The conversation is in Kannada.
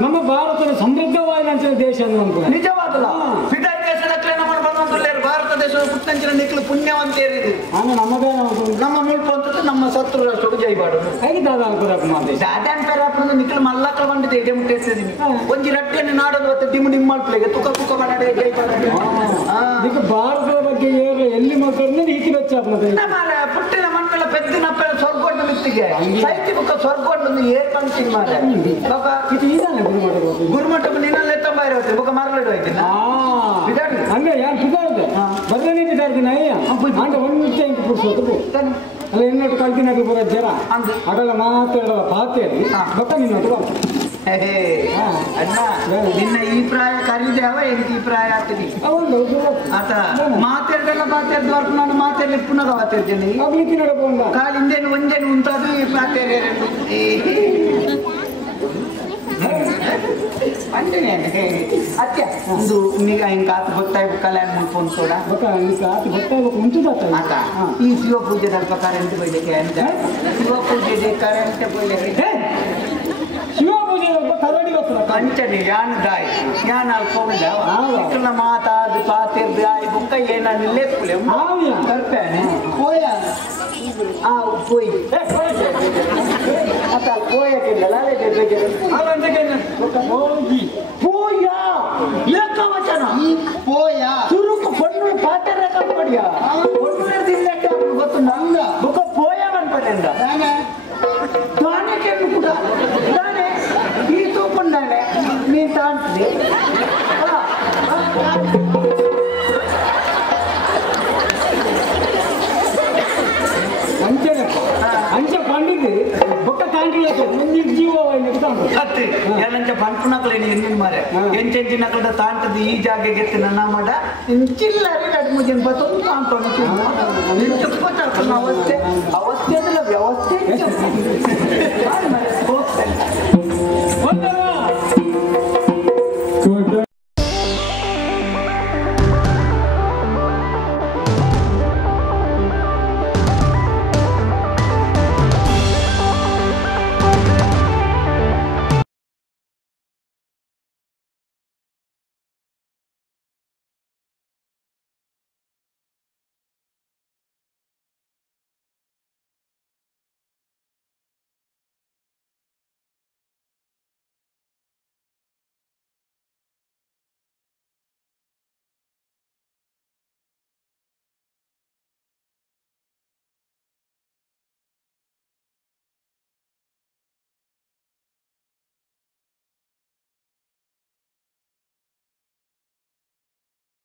ನಮ್ಮ ಭಾರತದ ಸಮೃದ್ಧವಾದ ದೇಶ ಅನ್ಕೊಂಡು ನಿಜವಾಗಲ್ಲ ವಿದಾಯ ದೇಶದಕ್ಕೆ ನಮ್ಮ ಬಂಧುಲೇರು ಭಾರತ ದೇಶದ ಪುಟ್ಟಂಚಿನ ನಿಕ್ಲು ಪುಣ್ಯವಂತೇರಿದು ನಮ್ಮದೇ ನಮ್ಮ ಮುಲ್ಪ ಅಂತ ನಮ್ಮ ಶತ್ರು ರಾಷ್ಟ್ರಕ್ಕೆ ಜೈಬಾಡು ಹೇಗೆ ದಾದಾನ್ ಪೇರಾಪುರದ ನಿಕ್ಲು ಮಲ್ಲಕ್ಕ ಬಂದಿದೆ ಇದೆ ಮುಟ್ಟೇಸಿದೀನಿ ಒಂಜಿ ರಟ್ಟೆಯನ್ನು ನಾಡೋದು ಮತ್ತೆ ದಿಮ್ಮು ನಿಮ್ಮಲ್ಪ್ಲೆಗೆ ತುಕ ತುಕ ಮಾಡಡೆ ಜೈಬಾಡು ಭಾರತದ ಬಗ್ಗೆ ಎಲ್ಲಿ ಮಾತಾಡಿದ್ರೆ ನೀತಿ ವೆಚ್ಚ ಪುಟ್ಟಿನ ಮಕ್ಕಳ ಪೆದ್ದಿನ ಸ್ವರ್ಗೊಂಡು ಮಿತ್ತಿಗೆ ಸೈತಿ ಬುಕ್ಕ ಸ್ವರ್ಗೊಂಡು ಏರ್ ಕಂತೀನಿ ಮಾರ ಗುರುಮಠ ನೀನಲ್ಲಿ ಎತ್ತಂಬ ಇರೋದು ಬುಕ್ಕ ಮರಳಿಡು ಆಯ್ತಿಲ್ಲ ಹಂಗೆ ಯಾರು ಸುಧಾರದ ಬದಲನೇ ಬಿದ್ದಾಡ್ತೀನಿ ಅಯ್ಯ ಅಂಡ ಒಂದು ನಿಮಿಷ ಹಿಂಗೆ ಪುಡ್ಸೋದು ಅಲ್ಲ ಇನ್ನೊಟ್ಟು ಕಲ್ತಿನಾಗ ಬರೋ ಜರ ಅದೆಲ್ಲ ಮಾತಾಡಲ್ಲ ಪಾತೆಯಲ್ಲಿ ಬೊಕ್ಕ ನಿನ್ನೊಟ್ಟು ಅಣ್ಣ ನಿನ್ನ ಈ ಪ್ರಾಯ ಕರೀದೇವ ಎಂತ ಈ ಪ್ರಾಯ ಆಗ್ತೀನಿ ಆತ ಮಾತಾಡ್ದಲ್ಲ ಮಾತಾಡ್ದವರ್ಗು ನಾನು ಮಾತಾಡ್ಲಿ ಪುನಃ ಮಾತಾಡ್ತೇನೆ ಕಾಲಿಂದೇನು ಒಂದೇನು ಉಂಟದು ಈ ಮಾತಾಡ ಅತ್ಯ ಇದು ನೀಗ ಹಿಂಗ ಆತ ಗೊತ್ತಾಯ್ತು ಕಲ್ಯಾಣ ಮುಲ್ಪೊಂದು ಕೂಡ ಆತ ಈ ಶಿವ ಪೂಜೆ ಪ್ರಕಾರ ಎಂತ ಬೈದಕ್ಕೆ ಅಂತ ಶಿವ ಪೂಜೆ ಕರೆಂಟ್ ಬೈದಕ್ಕೆ ಶಿವ ಪೂಜೆ ಅಂಚನೆ ಯಾನ್ ದಾಯ್ ಯಾನ್ ಅಲ್ಕೊಂಡ ಮಾತಾದು ಪಾತಿರ್ದು ಆಯ್ ಬುಕ್ಕ ಏನಾನು ಲೆಕ್ಕುಲೆ ಕರ್ಪೇನೆ ಕೋಯ ಆ ಕೋಯ್ ಅತ್ತ ಕೋಯಕ್ಕಿಲ್ಲ ಪೋಯ ಲೆಕ್ಕವಚನ ಪೋಯ ಚುರುಕು ಪಣ್ಣು ಪಾತ್ರ ಕಲ್ಪಡಿಯ ಗೊತ್ತು ನಂಗ ಬುಕ್ಕ ಪೋಯ ಅನ್ಪಡೆಂದ ತಾನೇ ಕೂಡ ತಾನೇ ಈ ತೂಪುಂಡಾನೆ ನೀ ತಾಂತಿದೆ ಅಂಚೆ ಪಂಡಿದ್ದು ಬೊಕ್ಕ ತಾಂಡಿಲ್ಲ ಮುಂದಿನ ಜೀವ ಏನಂಚ ಪಂಪುನಕ್ಲೇನು ಎಂದಿನ ಮಾರೆ ಎಂಚೆಂಚಿ ನಕಲ್ದ ತಾಂಟದ್ದು ಈ ಜಾಗೆಗೆ ನನ್ನ ಮಾಡ ಇಂಚಿಲ್ಲರಿ ಕಡ್ ಮುಜಿನ ಬತ್ತೊಂದು ತಾಂಟೋನು ಅವಸ್ಥೆ ಅವಸ್ಥೆ ವ್ಯವಸ್ಥೆ